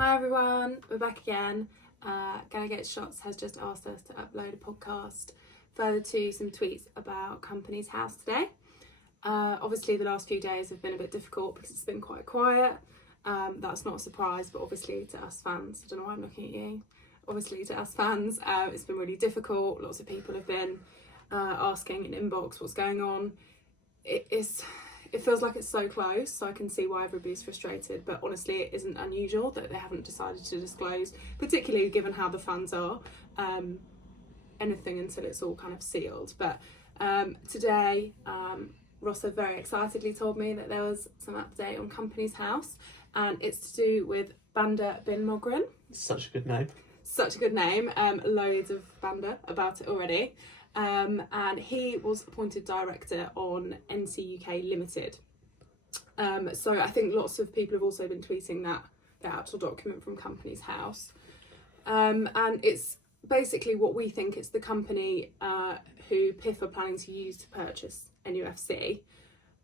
Hi everyone, we're back again. Gonna Get Shots has just asked us to upload a podcast further to some tweets about Companies House today. Obviously the last few days have been a bit difficult because it's been quite quiet. That's not a surprise, but obviously to us fans, I don't know why I'm looking at you, obviously to us fans, it's been really difficult. Lots of people have been asking in inbox what's going on. It feels like it's so close, so I can see why everybody's frustrated, but honestly it isn't unusual that they haven't decided to disclose, particularly given how the funds are, anything until it's all kind of sealed. But today Ross had very excitedly told me that there was some update on Companies House, and it's to do with Bandar bin Moghren. Such a good name. Such a good name, loads of Bandar about it already. And he was appointed director on NC UK Limited. So I think lots of people have also been tweeting that the actual document from Companies House. And it's basically what we think it's the company who PIF are planning to use to purchase NUFC.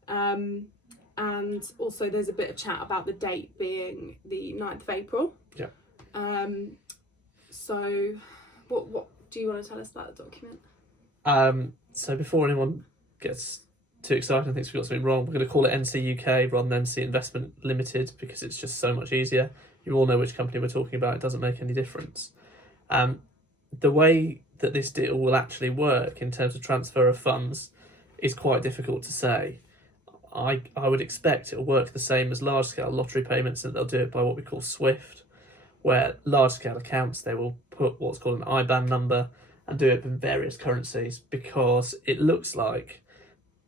And also there's a bit of chat about the date being the 9th of April. Yeah. So what do you want to tell us about the document? So before anyone gets too excited and thinks we've got something wrong, we're going to call it NC UK rather than NC Investment Limited because it's just so much easier. You all know which company we're talking about. It doesn't make any difference. The way that this deal will actually work in terms of transfer of funds is quite difficult to say. I would expect it will work the same as large-scale lottery payments, and they'll do it by what we call SWIFT, where large-scale accounts, they will put what's called an IBAN number and do it in various currencies, because it looks like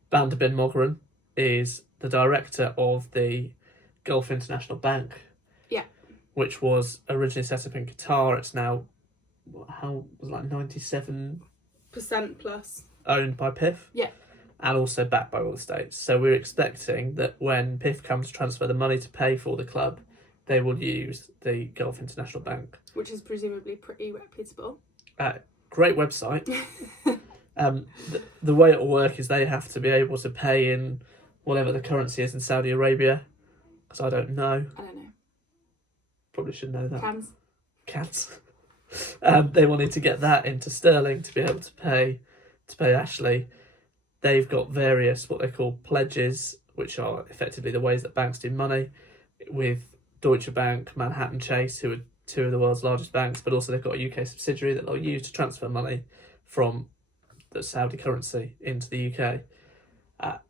Bandar bin Moghren is the director of the Gulf International Bank, which was originally set up in Qatar. It's now, how was it, like 97% plus owned by PIF, and also backed by all the states. So we're expecting that when PIF comes to transfer the money to pay for the club, they will use the Gulf International Bank, which is presumably pretty reputable. Great website. The way it will work is they have to be able to pay in whatever the currency is in Saudi Arabia, because I don't know. Probably should know that. Cans. They wanted to get that into sterling to be able to pay Ashley. They've got various what they call pledges, which are effectively the ways that banks do money, with Deutsche Bank, Manhattan Chase, who are two of the world's largest banks, but also they've got a UK subsidiary that they'll use to transfer money from the Saudi currency into the UK.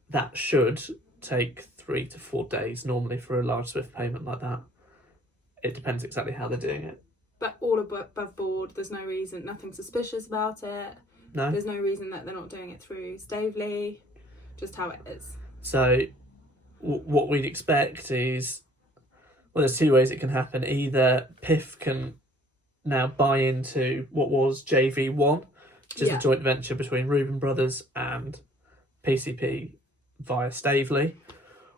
That should take 3 to 4 days normally for a large SWIFT payment like that. It depends exactly how they're doing it. But all above board, there's no reason, nothing suspicious about it. No. There's no reason that they're not doing it through Stavely, just how it is. So what we'd expect is, well, there's two ways it can happen. Either PIF can now buy into what was JV1, which is a joint venture between Reuben Brothers and PCP via Stavely,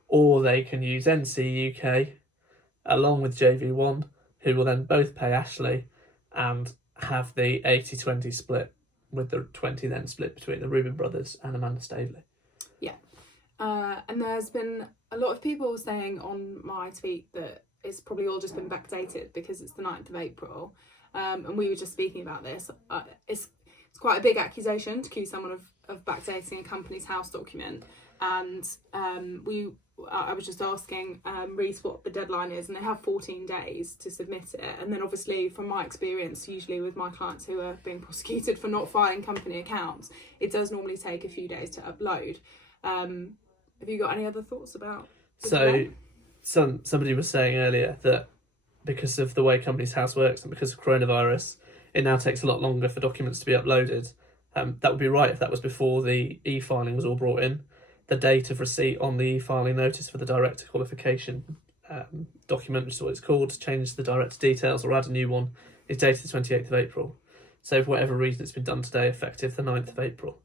or they can use NC UK along with JV1, who will then both pay Ashley and have the 80-20 split, with the 20 then split between the Reuben Brothers and Amanda Stavely. And there's been a lot of people saying on my tweet that it's probably all just been backdated because it's the 9th of April. And we were just speaking about this. It's quite a big accusation to accuse someone of backdating a Companies House document. And I was just asking Rhys what the deadline is, and they have 14 days to submit it. And then obviously from my experience, usually with my clients who are being prosecuted for not filing company accounts, it does normally take a few days to upload. Have you got any other thoughts about the delay? Somebody was saying earlier that because of the way Companies House works and because of coronavirus, it now takes a lot longer for documents to be uploaded. That would be right if that was before the e-filing was all brought in. The date of receipt on the e-filing notice for the director qualification document, which is what it's called, to change the director details or add a new one, is dated the 28th of April. So for whatever reason it's been done today, effective the 9th of April.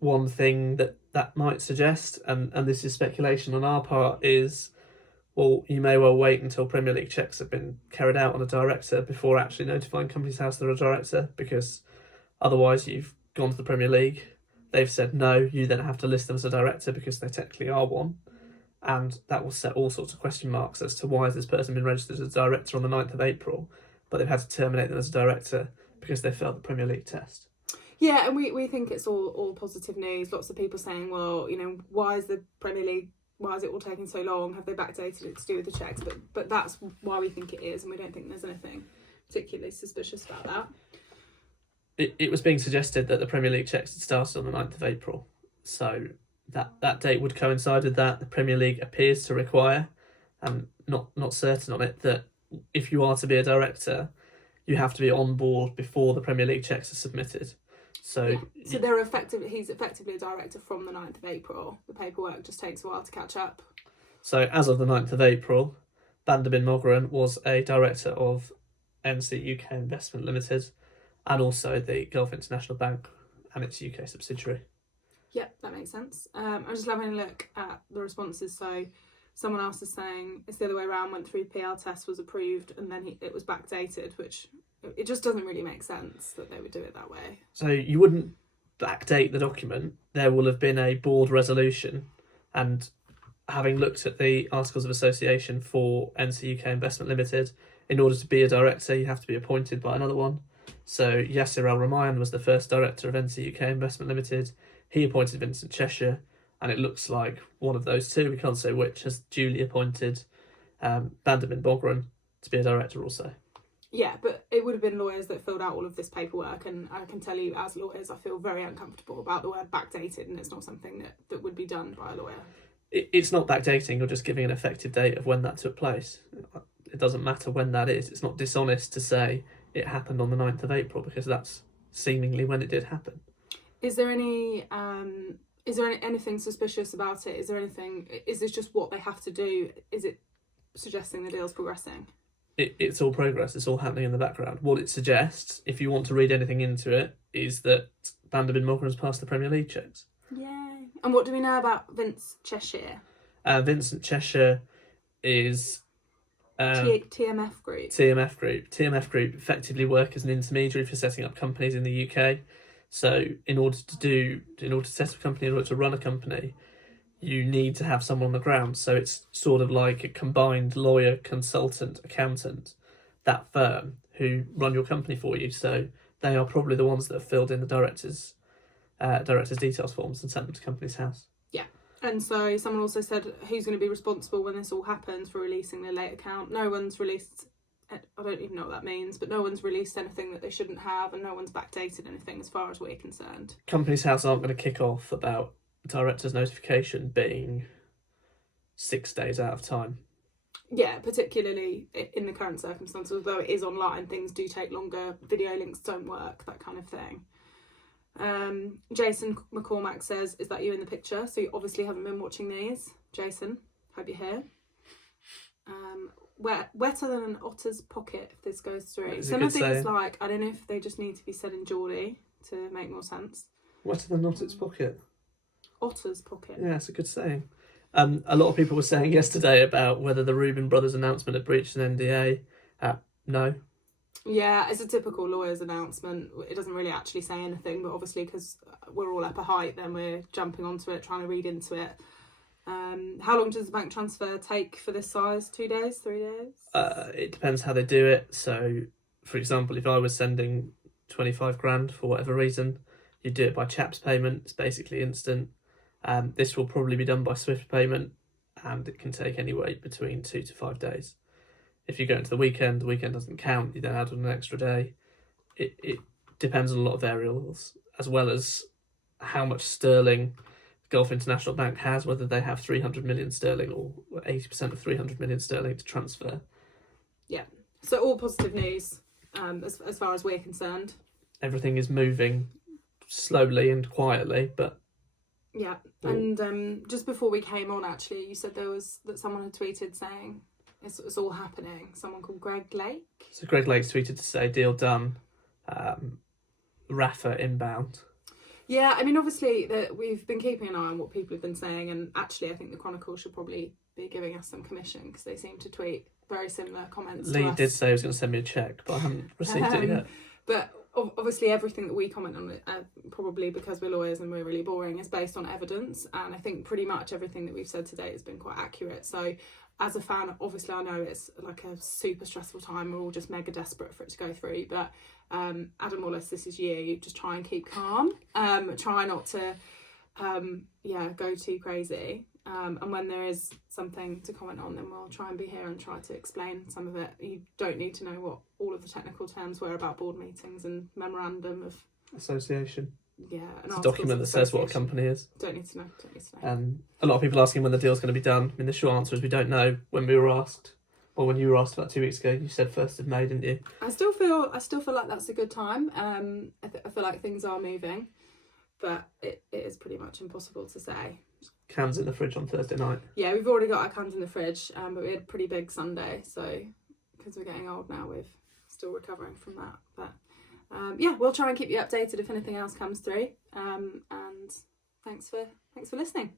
One thing that might suggest, and this is speculation on our part, is, well, you may well wait until Premier League checks have been carried out on a director before actually notifying Companies House they're a director, because otherwise you've gone to the Premier League, they've said no, you then have to list them as a director because they technically are one, and that will set all sorts of question marks as to why has this person been registered as a director on the 9th of April, but they've had to terminate them as a director because they failed the Premier League test. Yeah, and we think it's all positive news. Lots of people saying, well, you know, why is the Premier League, why is it all taking so long? Have they backdated it to do with the checks? But that's why we think it is, and we don't think there's anything particularly suspicious about that. It was being suggested that the Premier League checks had started on the 9th of April, so that date would coincide with that. The Premier League appears to require, and not certain on it, that if you are to be a director, you have to be on board before the Premier League checks are submitted. So he's effectively a director from the 9th of April. The paperwork just takes a while to catch up. So as of the 9th of April, Bandabin Mogren was a director of NC UK Investment Limited and also the Gulf International Bank and its UK subsidiary. Yep, that makes sense. I'm just having a look at the responses. So someone else is saying it's the other way around, went through PR test, was approved, and then it was backdated, which it just doesn't really make sense that they would do it that way. So you wouldn't backdate the document. There will have been a board resolution, and having looked at the Articles of Association for NC UK Investment Limited, in order to be a director, you have to be appointed by another one. So Yasser Al-Ramayan was the first director of NC UK Investment Limited. He appointed Vincent Cheshire, and it looks like one of those two, we can't say which, has duly appointed Bandabin Mogren to be a director also. Yeah, but it would have been lawyers that filled out all of this paperwork, and I can tell you as lawyers I feel very uncomfortable about the word backdated, and it's not something that would be done by a lawyer. It's not backdating, you're just giving an effective date of when that took place. It doesn't matter when that is. It's not dishonest to say it happened on the 9th of April because that's seemingly when it did happen. Is there anything suspicious about it? Is this just what they have to do? Is it suggesting the deal's progressing? It's all progress. It's all happening in the background. What it suggests, if you want to read anything into it, is that Bandabin Mogren has passed the Premier League checks. Yay. And what do we know about Vince Cheshire? Vincent Cheshire is... TMF Group. TMF Group effectively work as an intermediary for setting up companies in the UK. So in order to set up a company, in order to run a company, you need to have someone on the ground. So it's sort of like a combined lawyer, consultant, accountant, that firm who run your company for you. So they are probably the ones that have filled in the directors' details forms and sent them to Companies House. Yeah. And so someone also said, who's going to be responsible when this all happens for releasing the late account? No one's released, I don't even know what that means, but no one's released anything that they shouldn't have, and no one's backdated anything as far as we're concerned. Companies House aren't going to kick off about director's notification being 6 days out of time. Yeah, particularly in the current circumstances, although it is online, things do take longer, video links don't work, that kind of thing. Jason McCormack says, is that you in the picture? So you obviously haven't been watching these. Jason, hope you're here. Wetter than an otter's pocket if this goes through. Some of these, like, I don't know if they just need to be said in Geordie to make more sense. Wetter than otter's pocket? Otter's pocket. Yeah, it's a good saying. A lot of people were saying yesterday about whether the Rubin brothers announcement had breached an NDA. No. Yeah, it's a typical lawyer's announcement. It doesn't really actually say anything, but obviously because we're all up a height, then we're jumping onto it, trying to read into it. How long does the bank transfer take for this size? 2 days, 3 days? It depends how they do it. So, for example, if I was sending 25 grand for whatever reason, you do it by CHAPS payment. It's basically instant. This will probably be done by SWIFT payment, and it can take anywhere between 2 to 5 days. If you go into the weekend doesn't count. You then add on an extra day. It depends on a lot of variables, as well as how much sterling Gulf International Bank has, whether they have 300 million sterling or 80% of 300 million sterling to transfer. Yeah. So all positive news as far as we're concerned. Everything is moving slowly and quietly, but... Yeah. And just before we came on, actually, you said that someone had tweeted saying it's all happening. Someone called Greg Lake. So Greg Lake's tweeted to say, deal done, Rafa inbound. Yeah, I mean, obviously, we've been keeping an eye on what people have been saying, and actually I think the Chronicle should probably be giving us some commission because they seem to tweet very similar comments Lee to us. did say he was going to send me a cheque, but I haven't received it yet. But obviously everything that we comment on, probably because we're lawyers and we're really boring, is based on evidence, and I think pretty much everything that we've said today has been quite accurate. So as a fan, obviously I know it's like a super stressful time, we're all just mega desperate for it to go through, but Adam Wallace, this is you. Just try and keep calm, try not to go too crazy, and when there is something to comment on, then we'll try and be here and try to explain some of it. You don't need to know what all of the technical terms were about board meetings and memorandum of association. Yeah, it's a document that says what a company is. Don't need to know. And a lot of people asking when the deal's going to be done. I mean, the short answer is we don't know. When we were asked, or when you were asked about 2 weeks ago, you said 1st of May, didn't you? I still feel like that's a good time. I feel like things are moving, but it is pretty much impossible to say. Cans in the fridge on Thursday night. Yeah, we've already got our cans in the fridge, but we had a pretty big Sunday, so because we're getting old now, we're still recovering from that. But we'll try and keep you updated if anything else comes through. And thanks for listening.